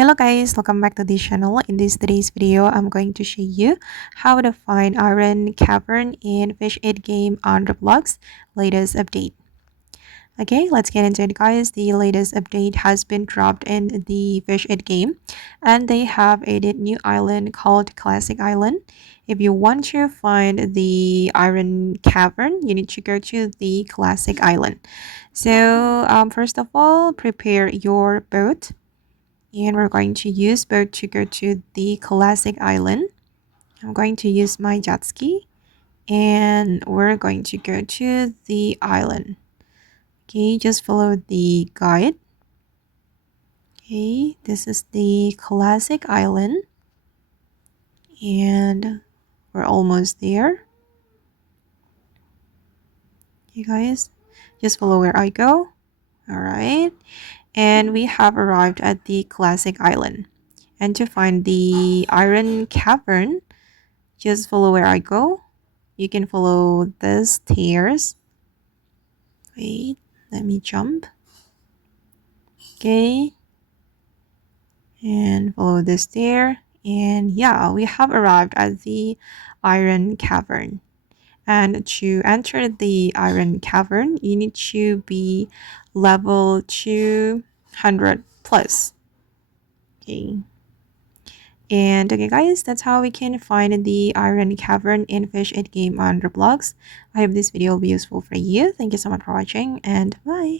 Hello guys, welcome back to this channel. In today's video, I'm going to show you how to find Iron Cavern in Fish 8 game on Roblox latest update. Okay, let's get into it guys. The latest update has been dropped in the Fish 8 game and they have added new island called Classic Island. If you want to find the Iron Cavern, you need to go to the Classic Island. So first of all, prepare your boat. And we're going to use boat to go to the classic island. I'm going to use my jet ski and we're going to go to the island. Okay, just follow the guide. Okay, this is the classic island and we're almost there. Okay guys, just follow where I go. All right, and we have arrived at the classic island. And to find the Iron Cavern, just follow where I go. You can follow the stairs. Wait, let me jump. Okay. And follow the stair. And yeah, we have arrived at the Iron Cavern. And to enter the Iron Cavern, you need to be level 200 plus. Okay. And okay guys, that's how we can find the Iron Cavern in Fish 8 game on Roblox. I hope this video will be useful for you. Thank you so much for watching and bye.